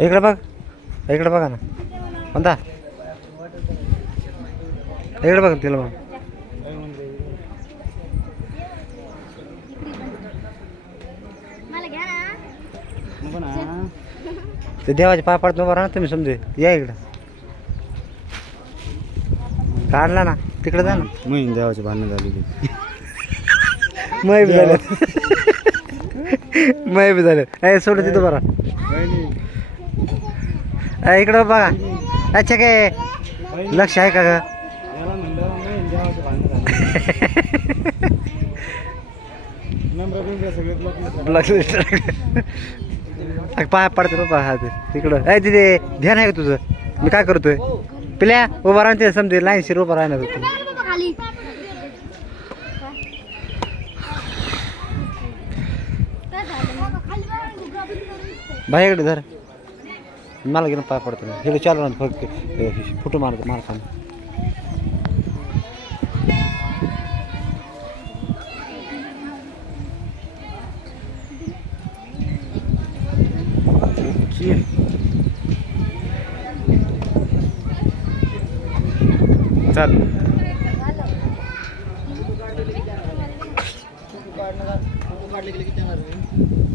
इकडे बघ, इकडे बघा ना कोणता, इकडे बघ तिला बघ. ते देवाचे पाय पडतो उभा राहा ना तुम्ही, समजे या इकडं. काढला ना तिकडे जा ना. मी देवाची भांडणं झालेली. मै बी झालं, मै बी झालं. ए सोड तिथं बरा. इकडं बघा. अच्छा काय लक्ष आहे का ग? पाय पडते बाबा हा तिकडं. ए तिथे ध्यान आहे का तुझं? मी काय करतोय पिल्या? उभा राहते समजे लाईनशीर उभा राहणार होतो. बाई इकडे धर, मला घेऊन पाय पडतो. हे चालू ना फक्त फोटो मारतो मार खान. चल काढले गेले किती